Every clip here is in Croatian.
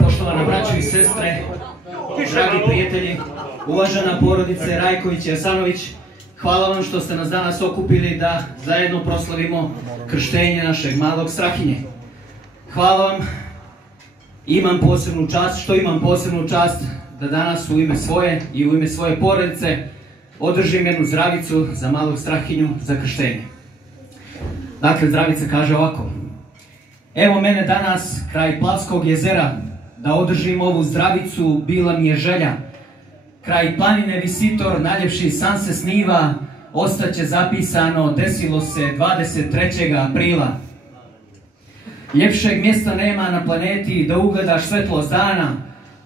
Poštovana braćo i sestre, dragi prijatelji, uvažena porodice Rajković i Jasanović, hvala vam što ste nas danas okupili da zajedno proslavimo krštenje našeg malog Strahinje. Hvala vam, imam posebnu čast da danas u ime svoje i u ime svoje porodice održim jednu zdravicu za malog Strahinju za krštenje. Dakle, zdravica kaže ovako: evo mene danas kraj Plavskog jezera, da održim ovu zdravicu bila mi je želja. Kraj planine Visitor najljepši san se sniva, ostaće zapisano, desilo se 23. aprila. Ljepšeg mjesta nema na planeti da ugledaš svetlost dana,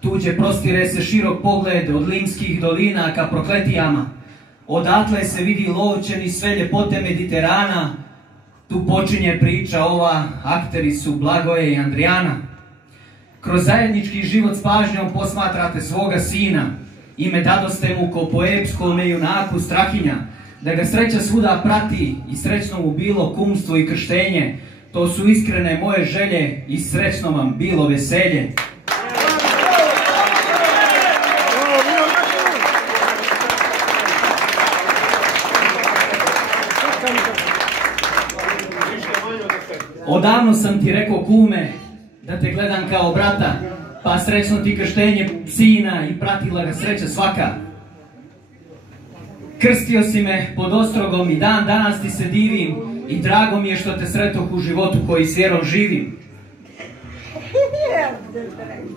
tuđe prostire se širok pogled od limskih dolina ka Prokletijama. Odatle se vidi lovčen i sve ljepote Mediterana, tu počinje priča ova, akteri su Blagoje i Andrijana. Kroz zajednički život s pažnjom posmatrate svoga sina, ime dadoste mu ko poepskome junaku Strahinja, da ga sreća svuda prati i srećno mu bilo kumstvo i krštenje, to su iskrene moje želje i srećno vam bilo veselje. Odavno sam ti rekao, kume, da te gledam kao brata, pa srećno ti krštenje sina i pratila ga sreća svaka. Krstio si me pod ostrogom i dan danas ti se divim i drago mi je što te sretoh u životu koji s vjerom živim.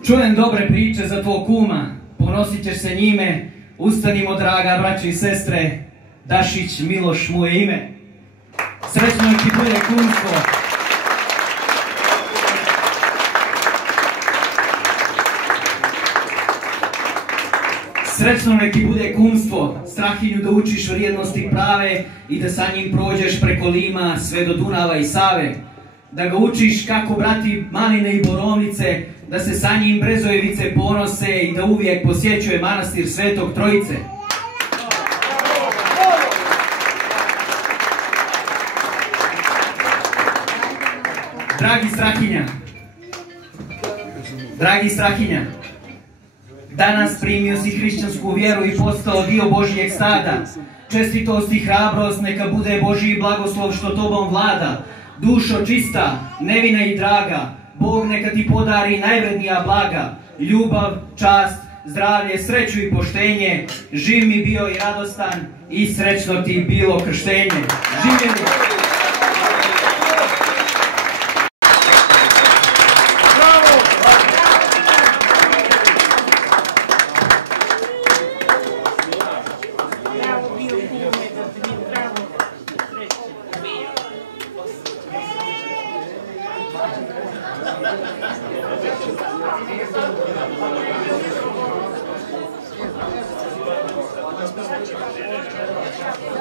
Čujem dobre priče za tvoj kuma, ponosit ćeš se njime, ustanimo draga braćo i sestre, Dašić Miloš mu je ime. Srećno ti bude kumstvo. Srećno nek ti bude kumstvo, Strahinju da učiš vrijednosti prave i da sa njim prođeš preko Lima sve do Dunava i Save. Da ga učiš kako brati maline i borovnice, da se sa njim Brezojevice ponose i da uvijek posjećuje manastir Svetog Trojice. Dragi Strahinja, danas primio si hrišćansku vjeru i postao dio Božijeg stada. Čestitost i hrabrost neka bude Božji blagoslov što tobom vlada. Dušo čista, nevina i draga, Bog neka ti podari najvrednija blaga. Ljubav, čast, zdravlje, sreću i poštenje, živ mi bio i radostan i srećno ti bilo krštenje. Živjeli!